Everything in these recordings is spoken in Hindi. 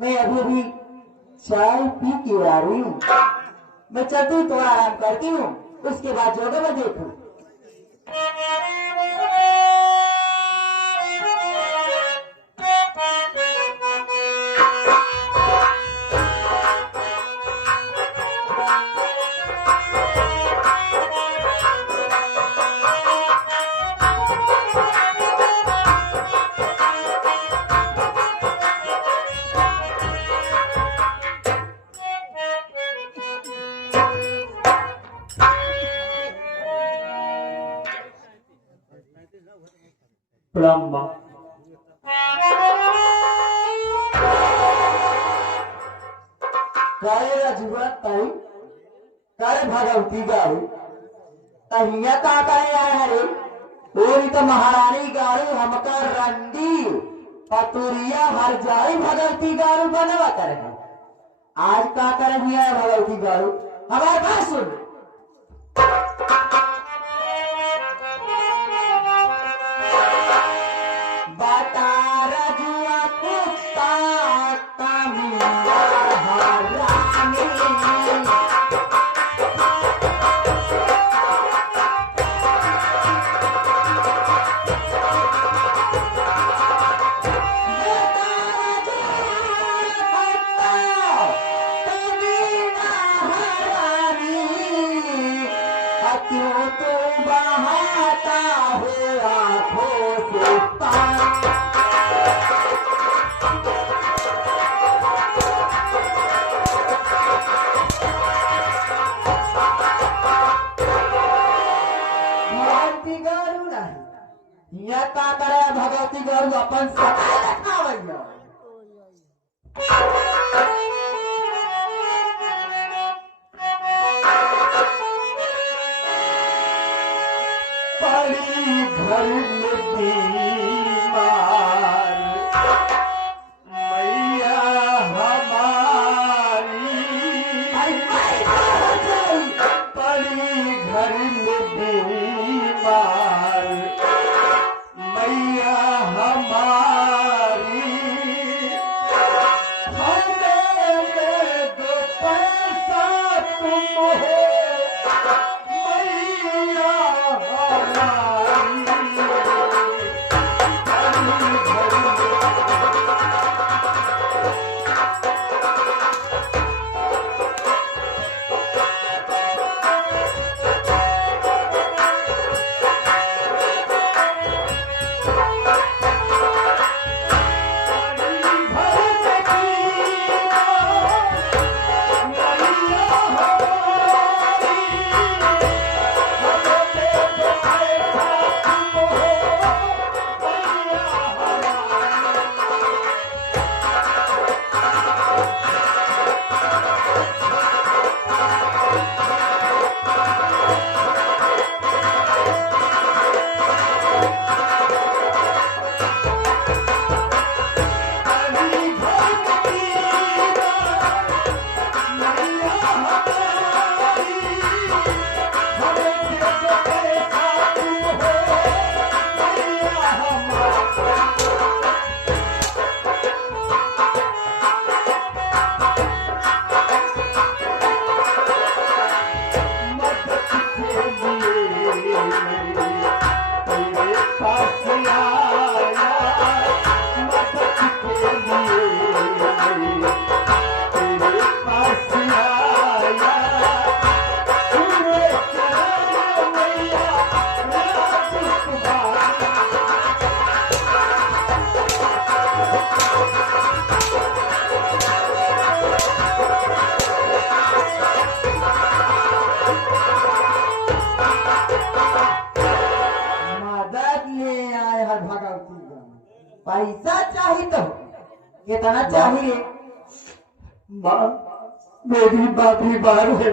मैं अभी अभी चाय पी के आ रही हूँ। मैं चलती हूँ, थोड़ा आराम करती हूँ, उसके बाद जो होगा मैं देखूँ। ब्रह्मा कारे रजुआ ताई, कारे भगवती गारू तहिया का करे आए हरे। पूरी तो महारानी गारू हमका रंडी पतुरिया हर जाई भगवती गारू बनवा करे। आज का करे है भगवती गारू, हमारे पास सुन। बाटा रजुआ कुत्ता कमिया हरामी। क्यों तो बहाता है आंखों से पानी। भगवती गारू नहीं, यह का करे भगवती गारू अपन सकाल रखावैया। पड़ी घर में बीमार मैया हमारी। पड़ी घर में बीमार मैया हमारी। हमें दे दो पैसा तुम हो मैया हमारी। पैसा चाहिए तो कितना चाहिए? माँ, मेरी माँ बीमार है।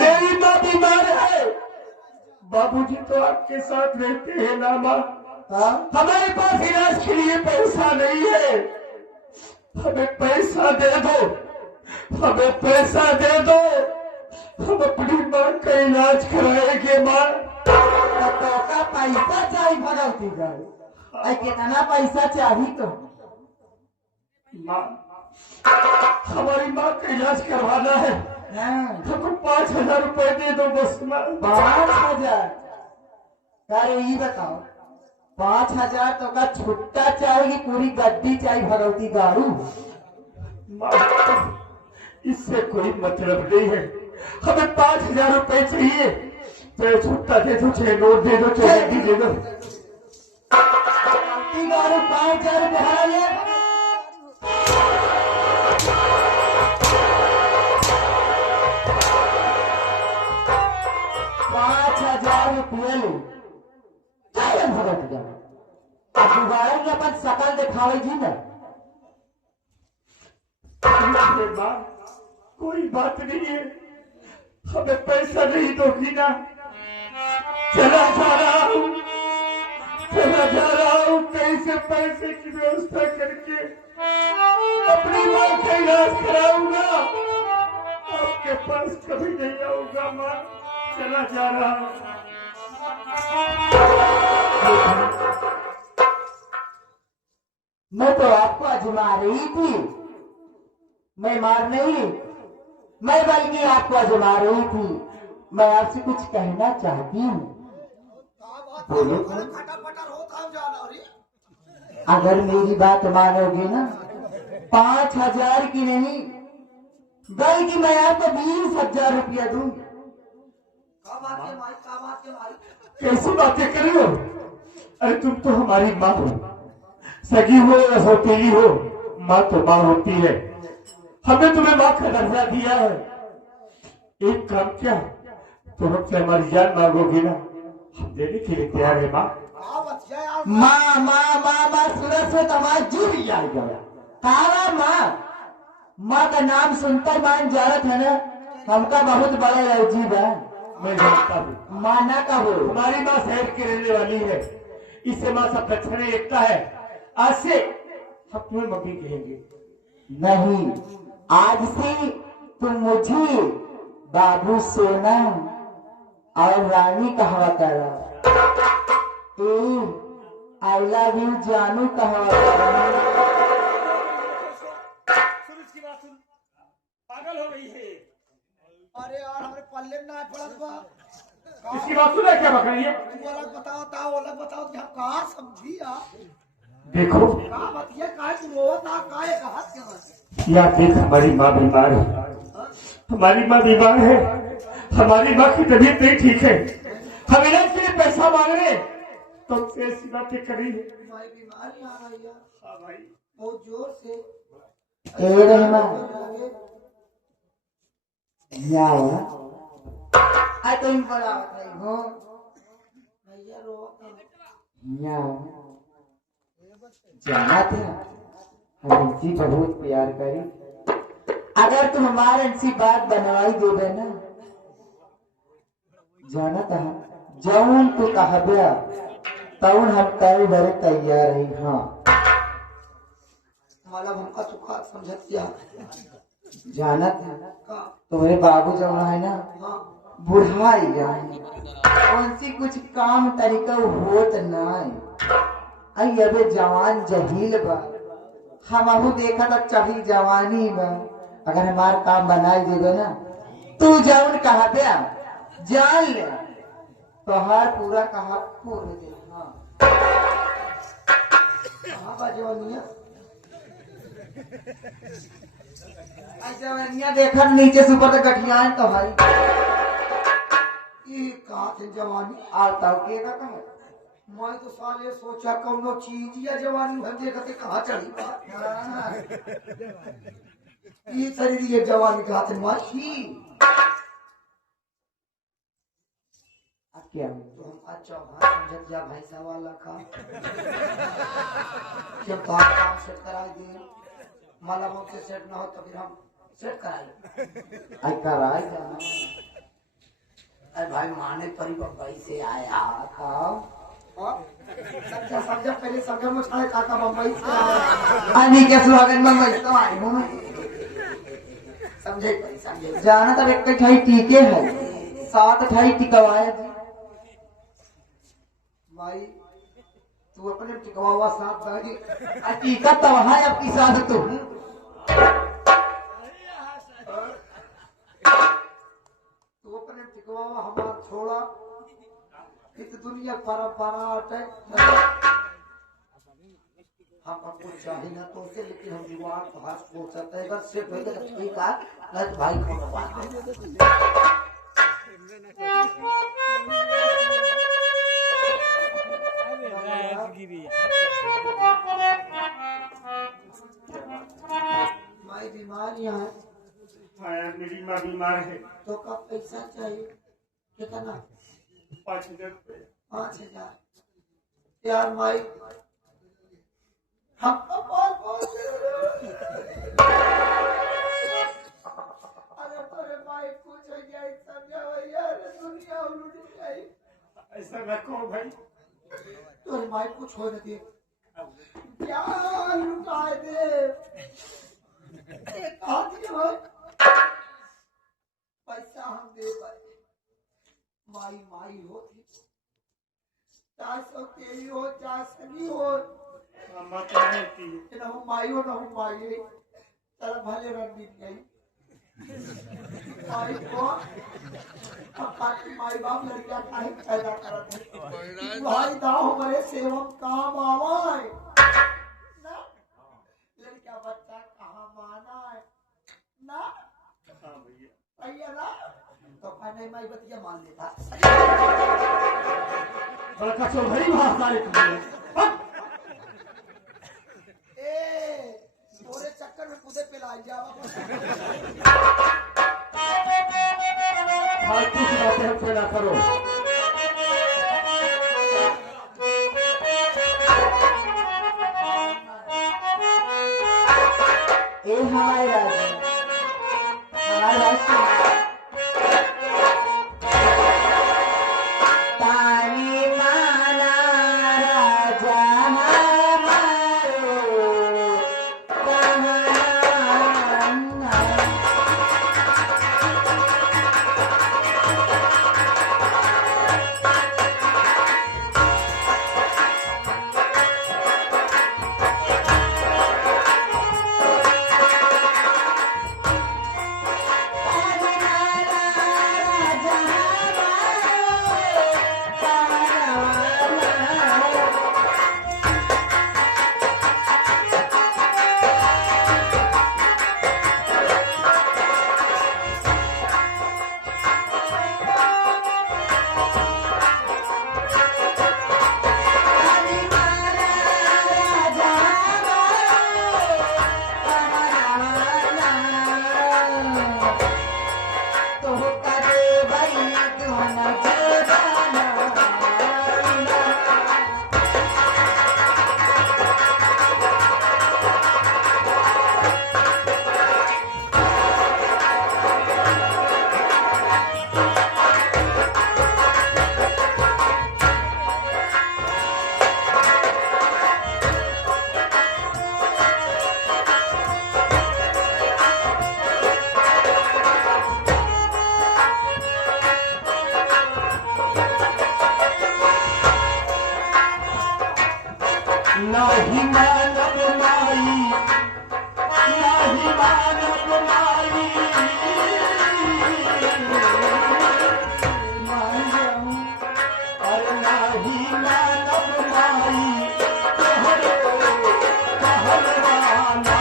मेरी माँ बीमार है। बाबूजी तो आपके साथ रहते हैं ना माँ। हमारे पास इलाज के लिए पैसा नहीं है। हमें पैसा दे दो, हमें पैसा दे दो, हम अपनी माँ का इलाज कराएंगे माँ। तो का पैसा चाहिए भगवती गारू, कितना पैसा चाहिए तो? माँ, हमारी माँ का इलाज करवाना है, तो 5,000 रुपए दे दो बस माँ। 5,000? अरे ये बताओ, 5,000 तो का छुट्टा चाहिए, पूरी गद्दी चाहिए भगवती गारू? माँ, इससे कोई मतलब नहीं है, हमें 5,000 रुपए चाहिए। चाहे छुट्टा दे दो, चाहे नोट दे दो, चाहे गद्दी दे दो। गारू 5,000 रुपये ले। 5,000 रुपये ले, क्या भगत जाए? अब दोबारा के अपन शकल दिखावे जी ना। माँ, कोई बात नहीं है, हमें पैसा नहीं दोगी ना? चला जा रहा हूँ, चला जा रहा हूँ, कैसे पैसे की व्यवस्था करके अपनी माँ का इलाज कराऊंगा। आपके पास कभी नहीं आऊंगा माँ, चला जा रहा हूँ। मैं तो आपको आजमा रही थी, मैं मार नहीं, मैं बल्कि आपको आजमा रही थी। मैं आपसे कुछ कहना चाहती हूँ। बोलो। अगर मेरी बात मानोगे ना, 5,000 की नहीं, बल्कि मैं आपको 20,000 रुपया दूँ। कैसी बातें कर रही हो? अरे तुम तो हमारी माँ हो, सगी हो या सौतेली हो, माँ तो माँ होती है। हमने तुम्हें माँ का दर्जा दिया है। एक काम क्या, तो हमसे हमारी जान मांगोगी ना, हम देने के लिए तैयार है माँ। माँ माँ माँ माँ सूरज से तुम्हारा जुड़ जाएगा। कहा माँ का नाम सुनकर मान जारत है ना, हमका बहुत बड़ा अजीब है। मैं जानता हूँ माँ ना कहो, हमारी माँ शहर की रहने वाली है, इससे माँ सब लक्षण एकता है। आज से हम तुम्हें मम्मी कहेंगे। नहीं, आज से तुम मुझे बाबू सोना और रानी कहवा करो। आई लव यू जानू कहवा करो। पागल हो गई है। अरे यार हमारे पल्ले में ना पड़त बा। इसकी बात सुना क्या बक रही है? तू अलग बताओ अलग बताओ कि हम कहाँ समझी यार। देखो कहाँ बतिया काहे तू रोवत ना काहे कहा क्या? या देख, हमारी माँ बीमार है, हमारी माँ बीमार है, हमारी माँ की तबीयत नहीं ठीक है, हम इलाज के लिए पैसा मांग रहे, तुमसे ऐसी बातें करी है। हमारी बीमारी आ रही है। हाँ भाई, बहुत जोर से। ए रहमान आई तुम बड़ा नहीं हो भैया रोवत जाना था, हम इनसी बहुत प्यार करी। अगर तुम हमारे इनसी बात बनवाई दोगे ना, जाना था जौन तो कहबे तौन हम कई बार तैयार रही। हाँ मतलब हमका सुखा समझत क्या? जाना था का? तुम्हारे बाबू जो है ना, हाँ बुढ़ाई जाए, उनसे कुछ काम तरीका होत नहीं। आई अबे जवान जहील बा, हम देखा था चही जवानी बा। अगर हमार काम बनाई देवे ना, तू जौन कहा दे जान ले, तो हर पूरा कहा पूर दे। हाँ कहाँ बा जवानिया? जवानिया देखा नीचे से ऊपर तक गठियान तो भाई ये कहा थे जवानी? आता के का कहा मैं तो साले सोचा कौनो चीज या जवानी हम देखते कहाँ चढ़ी बा। ये शरीर ये जवानी कहा थे माशी। क्या तो हम अच्छा समझत जा भाई साहब वाला का। जब बात काम सेट करा दिए, माला मुझसे सेट ना हो तो फिर हम सेट कराए। आई कराई जाना। अरे भाई माने परी बम्बई से आया था। समझा पहले समझा मुझे काका बम्बई से आया। अभी के स्वागत में मैं तो आई हूँ। समझे परी समझे। जाना तब एक ठाई टीके है, 7 ठाई टिकवाए। भाई तू अपने टिकवा साथ बैठी। टीका तब है आपकी साथ तुम तू अपने टिकवावा हमार छोड़ा इत दुनिया परंपरा हटे हम हमको चाहिए ना तो उसे लेकिन हम दीवार तो हाथ सोच सकते हैं अगर सेट हो गया तो ठीक है नहीं तो भाई को बात माई बीमारियां हैं हाँ यार मेरी माँ बीमार है। तो कब पैसा चाहिए कितना 5,000 रुपये। 5,000 यार माई हम अगर तोरे माई कुछ हो जाए समझाओ यार दुनिया उलट जाए ऐसा न कहो भाई। तोरे माई कुछ हो न दे क्या लुटा दे एक हाथ के भाई पैसा हम दे पाए माई माई होती चाहे सो तेरी हो चाहे सनी हो मत नहीं ना हूँ माई हो ना हूँ माई चल भले रणदीप गई माई को अब माई बाप लड़कियां काहे पैदा करत है भाई दाव हमारे सेवक काम आवाए ना लड़कियां बच्चा कहाँ माना है ना हाँ भैया भैया ना तो कहने माई बतिया मान लेता बड़का चौधरी भाषा थोड़े चक्कर में कूदे पे ला जावा फालतू की बातें हमसे ना करो। ए हमारे राजा हमारे राष्ट्र पानी माना राजा हमारो कहाँ नाही मानव माई नाही मानव माई अरे नाही मानव माई तोहरे कहलवाना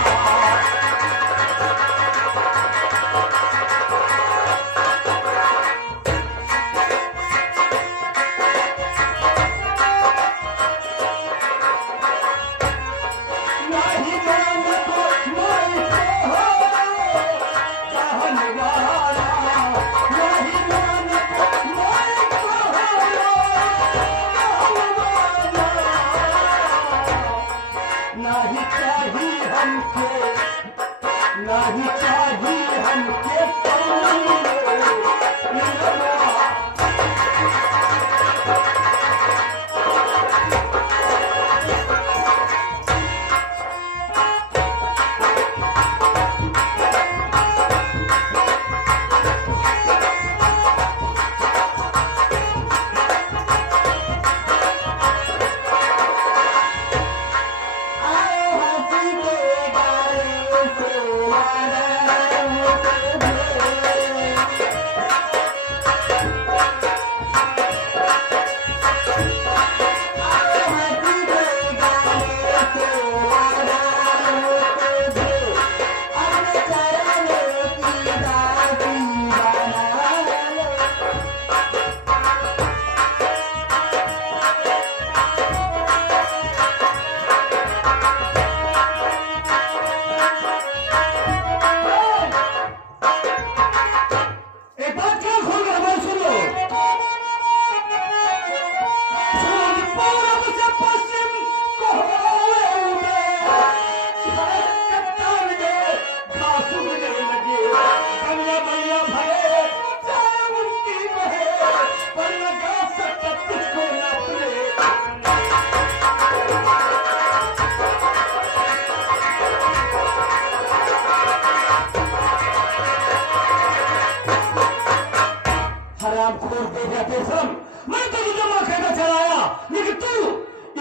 हराम खोर दे जाते सम, मैं तो जमा कहना चलाया, लेकिन तू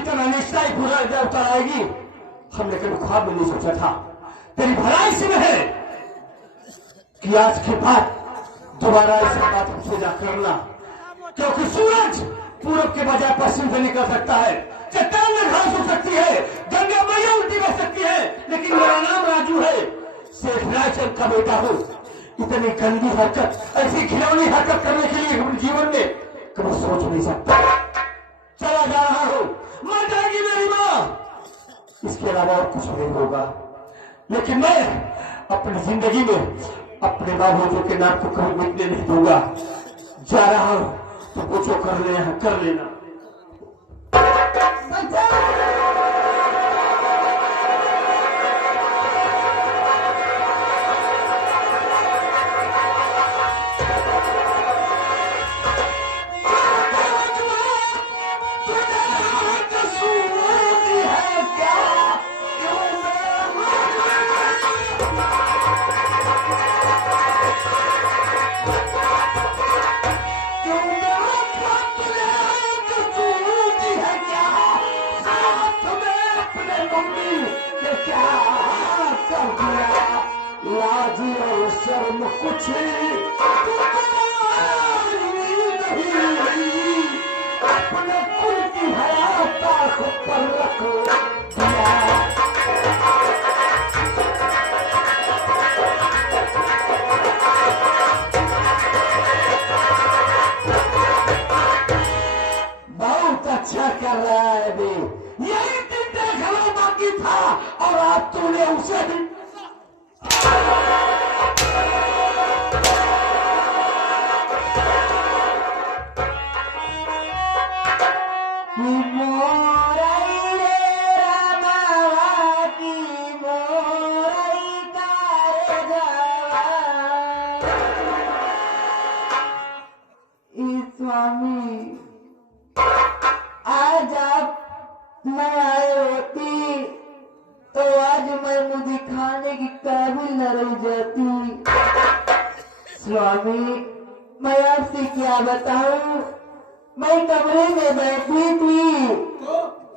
इतना निष्ठा ही पूरा उतर आएगी, हमने कभी ख्वाब में नहीं सोचा था। तेरी भलाई से है कि आज के बाद दोबारा ऐसी बात हमसे ना करना, क्योंकि सूरज पूरब के बजाय पश्चिम से निकल सकता है, चट्टान में घास हो सकती है, गंगा मैया उल्टी बह सकती है, लेकिन मेरा नाम राजू है, शेख रायचंद का बेटा हूँ। इतनी गंदी हरकत, ऐसी खिलौनी हरकत करने के लिए अपने जीवन में कभी सोच नहीं सकता। चला जा रहा हूँ, मर जाएगी मेरी माँ, इसके अलावा और कुछ नहीं होगा, लेकिन मैं अपनी जिंदगी में अपने बाबूजी के नाम को कभी मिटने नहीं दूंगा। जा रहा हूं, तो कुछ कर लेना, कर लेना। लाजी और शर्म कुछ नहीं, अपने कुल की हयात पर रख दिया। बहुत अच्छा कर रहा है बे, यही दिन देखना बाकी था और आज तूने उसे भी स्वामी, आज आप न आए होती तो आज मैं मुझे दिखाने की काबिल न रह जाती। स्वामी, मैं आपसे क्या बताऊं, मैं कमरे में बैठी थी,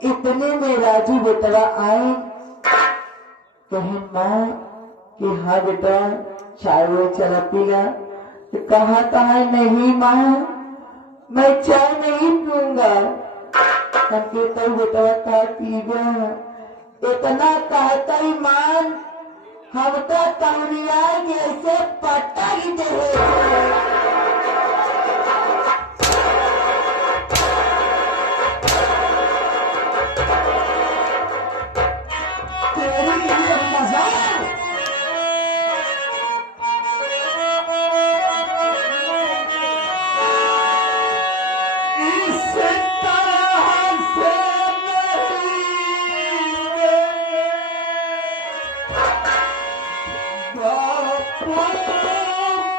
इतने में राजू बेटा आए, कहे माँ कि हाँ बेटा चाय वो चला पीला, कहा कहा नहीं माँ मैं चाय नहीं पीऊंगा, तो बेटा कहा पीगा, इतना कहता ही मान हम तो कमरिया जैसे पट्टा ही दे बापू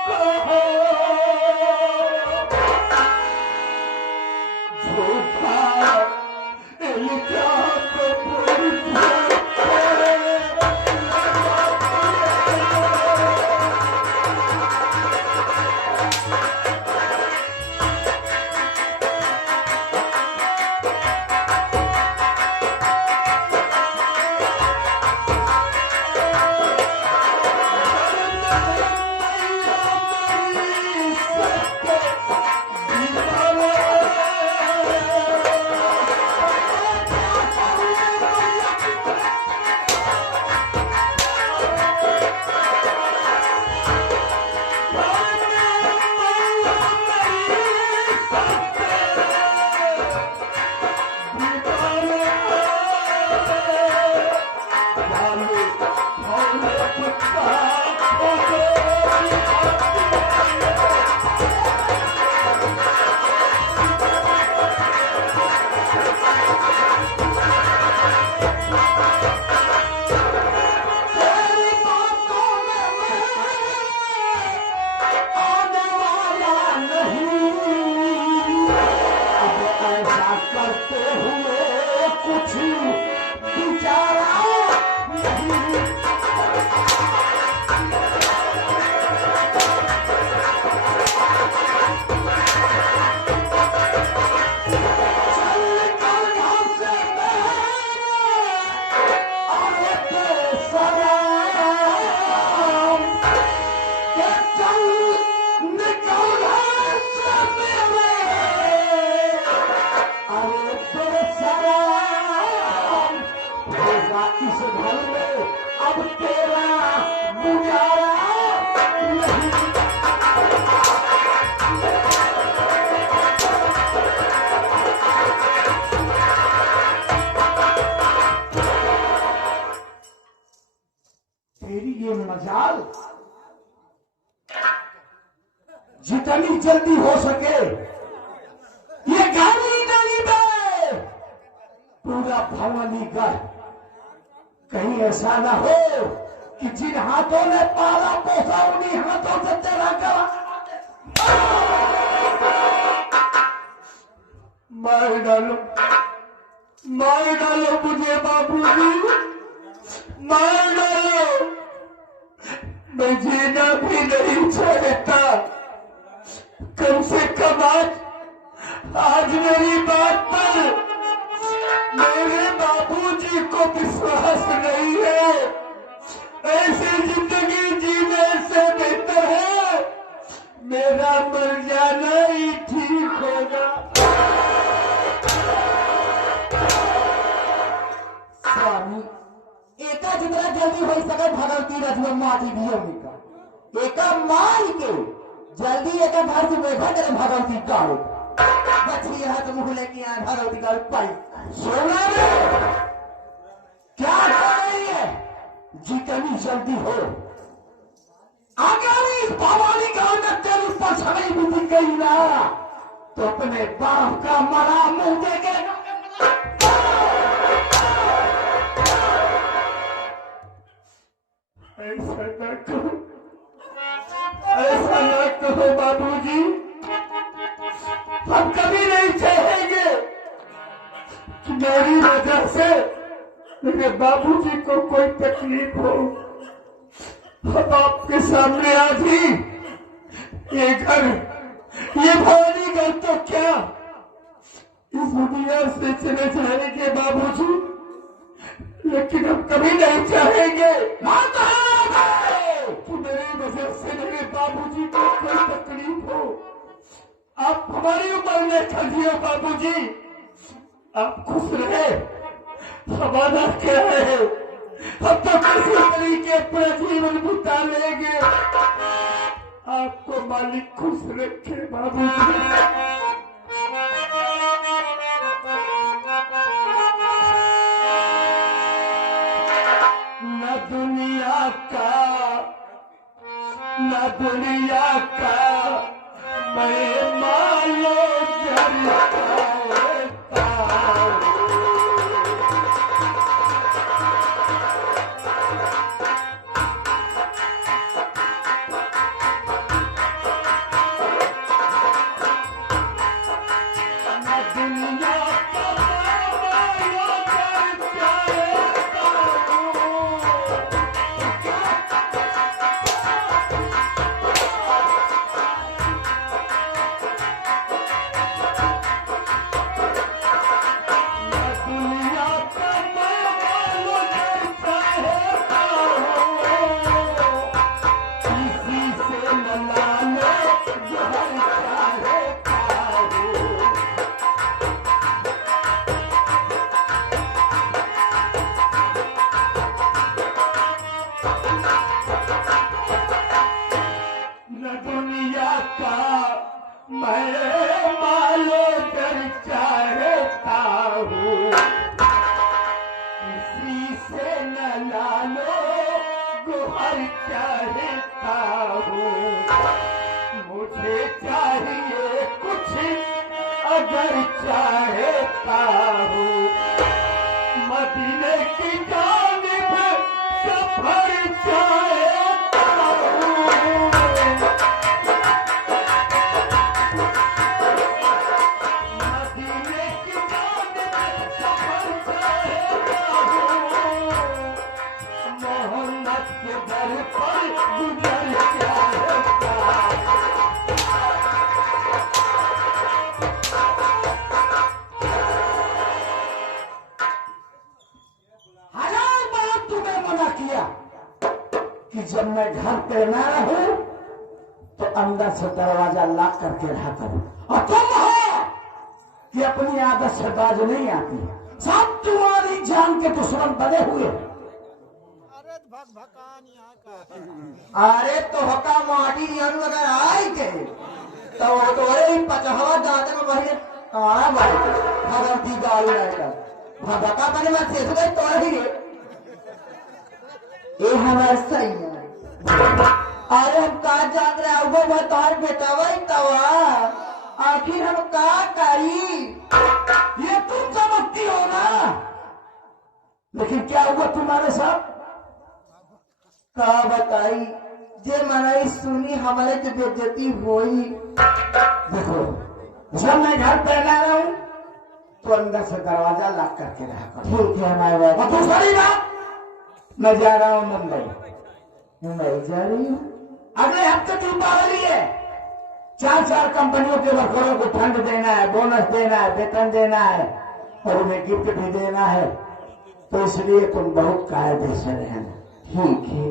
कहो जल्दी हो सके ये गाड़ी नहीं दे पूरा भवानीगढ़ कहीं ऐसा ना हो कि जिन हाथों ने पाला पोसा उन्हीं हाथों से तेरा गला मार डालो मुझे बाबूजी, मार डालो। मैं जीना भी नहीं चाहता। कम से कम आज मेरी बात पर मेरे बाबूजी को विश्वास नहीं है। ऐसी जिंदगी जीने से बेहतर है मेरा मर जाना ही ठीक होगा। स्वामी एका जितना जल्दी हो सके भगवती रजुआ माटी भी का एका मार के जल्दी एका घर से बैठा करे भगवती काले बच्ची यहाँ से मुँह लेके आए भगवती काले पाई सोना रे क्या कर रही है? जितनी जल्दी हो आगामी भवानी गांव में तेरी पछड़ी भी गई ना तो अपने बाप का मरा मुंह देखेगा। ऐसा न कहो बाबूजी, हम कभी नहीं चाहेंगे कि मेरी वजह से मेरे बाबूजी को कोई तकलीफ हो। हम आपके सामने आज ही ये घर ये भवानी घर तो क्या इस दुनिया से चले जाने के बाबूजी, लेकिन हम कभी नहीं चाहेंगे कि मेरी वजह से मेरे बाबूजी को कोई तकलीफ हो। आप हमारी उम्र में खजिए बाबूजी, आप खुश रहे। हमारा क्या है, हम तो किसी तरीके अपना जीवन बिता लेंगे। आपको मालिक खुश रखे बाबूजी। न दुनिया का मैं मालो जलता न दुनिया का मालो मुझे चाहिए कुछ अगर चाहता हूँ मदीने की जानिब सफर चाहता हूँ। मदीने की जानिब सफर चाहता हूँ। मोहम्मद के दर पर गुजर चाहता कि जब मैं घर पे न रहूं तो अंदर से दरवाजा लॉक करके रहा करूं। और तुम हो कि अपनी आदत से बाज नहीं आती, सब तुम्हारी जान के दुश्मन बने हुए। अरे तो हका माटी अगर आई के तो तोरे 50 दांत में भरे काड़ा बाई भगवती गाड़ी रहता भगता बने में से तोड़ ही रे ए हमारा सही है। अरे हम का जान रहे हो बतार बेटा वही तवा आखिर हम का करी। ये तुम समझती हो ना, लेकिन क्या हुआ तुम्हारे साथ? का बताई जे मनाई सुनी हमारे जो बेइज्जती हुई। देखो जब मैं घर पे आ रहा हूं तो अंदर से दरवाजा लॉक करके रहा करो। ठीक है हमारे बात। और दूसरी बात, मैं जा रहा हूं मुंबई। मुंबई जा रही हूँ। अगले हफ्ते दीपावली है, 4 कंपनियों के वर्करों को फंड देना है, बोनस देना है, वेतन देना है और उन्हें गिफ्ट भी देना है। तो इसलिए तुम बहुत कायदे से रहना। ठीक है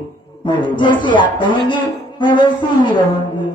मेरी जैसे आप कहेंगे मैं वैसे ही रहूंगी।